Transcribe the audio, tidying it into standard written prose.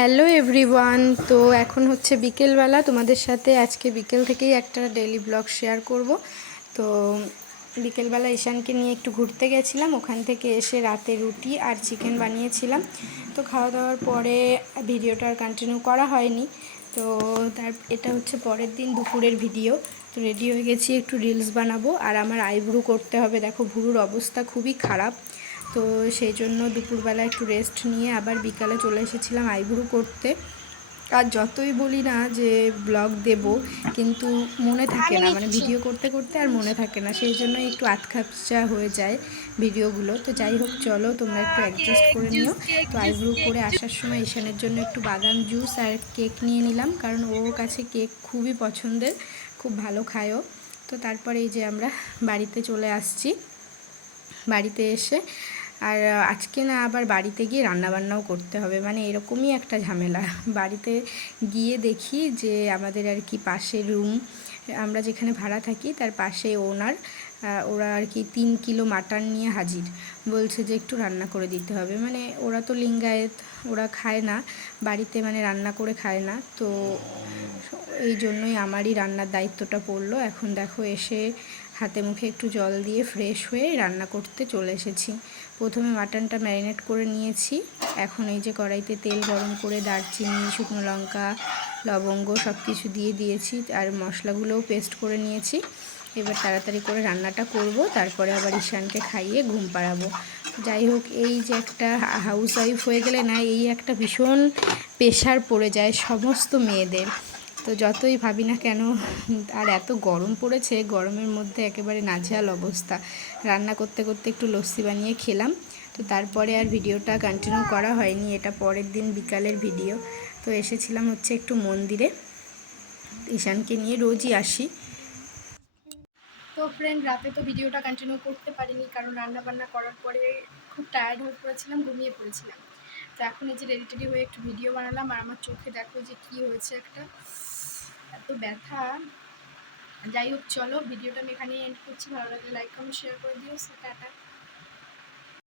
Hello everyone. তো এখন হচ্ছে বিকেলবেলা, তোমাদের সাথে আজকে বিকেল থেকেই একটা ডেইলি ব্লগ শেয়ার করব। তো বিকেলবেলা ঈশানকে নিয়ে একটু ঘুরতে গেছিলাম, ওখান থেকে এসে রাতে রুটি আর চিকেন বানিয়েছিলাম। তো খাওয়া দাওয়ার পরে ভিডিওটা আর কন্টিনিউ করা হয়নি। তো এটা হচ্ছে পরের দিন দুপুরের ভিডিও। তো রেডি হয়ে গেছি, একটু রিলস বানাবো আর আমার আইব্রু করতে হবে। দেখো ভুরুর অবস্থা খুবই খারাপ। তো সেই জন্য দুপুরবেলা একটু রেস্ট নিয়ে আবার বিকালে চলে এসেছিলাম আইব্রু করতে। আর যতই বলি না যে ব্লগ দেব, কিন্তু মনে থাকে আমি না, মানে নিচ্ছি। ভিডিও করতে করতে আর মনে থাকে না, সেই জন্যই একটু আধখাপচা হয়ে যায় ভিডিওগুলো। তো যাই হোক, চলো তোমরা একটু অ্যাডজাস্ট কেক করে জুস, নিও। কেক তো জুস, আইব্রু কেক করে জুস। আসার সময় ঈশানের জন্য একটু বাদাম জুস আর কেক নিয়ে নিলাম, কারণ ওর কাছে কেক খুবই পছন্দের, খুব ভালো খায়ও। তো তারপরে এই যে আমরা বাড়িতে চলে আসছি। বাড়িতে এসে আর আজকে না আবার বাড়িতে গিয়ে রান্নাবান্নাও করতে হবে, মানে এরকমই একটা ঝামেলা। বাড়িতে গিয়ে দেখি যে আমাদের আর কি পাশে রুম, আমরা যেখানে ভাড়া থাকি তার পাশে ওনার, ওরা আর কি 3 কিলো মাটন নিয়ে হাজির। বলছে যে একটু রান্না করে দিতে হবে, মানে ওরা তো লিঙ্গায়েত, ওরা খায় না বাড়িতে, মানে রান্না করে খায় না। তো এই জন্যই আমারই রান্নার দায়িত্বটা পড়লো। এখন দেখো এসে হাতে মুখে একটু জল দিয়ে ফ্রেশ হয়ে রান্না করতে চলে এসেছি। প্রথমে মাটনটা ম্যারিনেট করে নিয়েছি। এখন এই যে কড়াইতে তেল গরম করে দারচিনি, শুকনো লঙ্কা, লবঙ্গ সব কিছু দিয়ে দিয়েছি আর মশলাগুলোও পেস্ট করে নিয়েছি। এবার তাড়াতাড়ি করে রান্নাটা করব, তারপরে আবার ঈশানকে খাইয়ে ঘুম পাড়াবো। যাই হোক, এই যে একটা হাউস ওয়াইফ হয়ে গেলে না, এই একটা ভীষণ প্রেশার পড়ে যায় সমস্ত মেয়েদের। তো যতই ভাবি না কেন, আর এত গরম পড়েছে, গরমের মধ্যে একেবারে নাজেহাল অবস্থা। রান্না করতে করতে একটু লস্যি বানিয়ে খেলাম। তো তারপরে আর ভিডিওটা কন্টিনিউ করা হয়নি, এটা পরের দিন বিকালের ভিডিও। তো এসেছিলাম হচ্ছে একটু মন্দিরে, ঈশানকে নিয়ে রোজই আসি। তো ফ্রেন্ড, রাতে তো ভিডিওটা কন্টিনিউ করতে পারিনি, কারণ রান্না বান্না করার পরে খুব টায়ার্ড হয়ে পড়েছিলাম, ঘুমিয়ে পড়েছিলাম। তো এখন এই যে রেডি টেডি হয়ে একটু ভিডিও বানালাম, আর আমার চোখে দেখো যে কী হয়েছে, একটা এত ব্যথা। যাই হোক, চলো ভিডিওটা আমি এখানেই এন্ড করছি। ভালো লাগলে লাইক কমেন্ট শেয়ার করে দিও। টাটা।